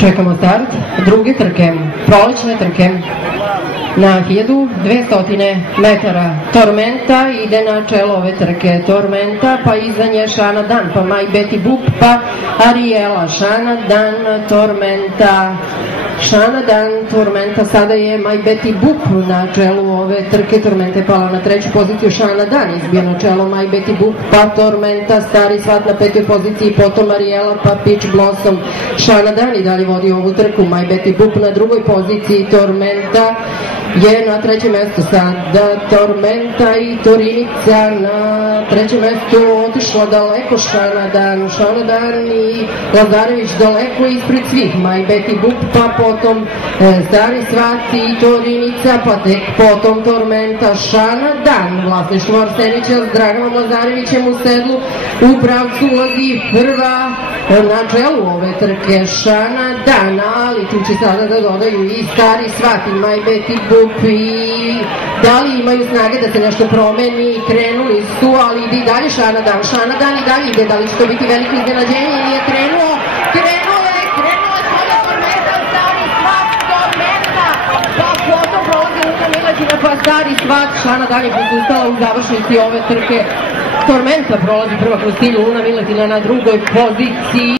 Čekamo start druge trke, prolećne trke. Na 1200 metara Tormenta ide na čelo ove trke. Tormenta, pa iza nje Šana Dan, pa My Betty Boop, pa Ariela. Šana Dan, Tormenta, Šana Dan, Tormenta, sada je My Betty Boop na čelu ove trke. Tormenta je pala na treću poziciju, Šana Dan izbija na čelo My Betty Boop, pa Tormenta, Stari svat na petoj poziciji, potom Ariela, pa Peach Blossom. Šana Dan i dalje vodi ovu trku, My Betty Boop na drugoj poziciji, Tormenta je na trećem mestu sada. Tormenta i Torinica na trećem mestu, otišla daleko Šana Dan. Šana Dan i Lazarević daleko ispred svih, My Betty Boop, pa potom Stari svat i Torinica, pa tek potom Tormenta. Šana Dan, vlasništvo Arsenića s Draganom Lazarevićem u sedlu, u pravcu ulazi prva na čelu ove trke Šana Dan, ali tu će sada da dodaju i Stari svat i My Betty Boop. I da li imaju snage da se nešto promeni, krenuli su, ali ide i dalje Šana Dan. Šana Dan i dalje ide, da li će to biti veliko iznenađenje ili je krenuo Tormenta, Stari svat, Tormenta, pa potom prolazi Luka Miletina, pa Stari svat. Šana Dan je posustala u završnici ove trke. Tormenta prolazi prva kroz cilju, Luna Miletina na drugoj poziciji.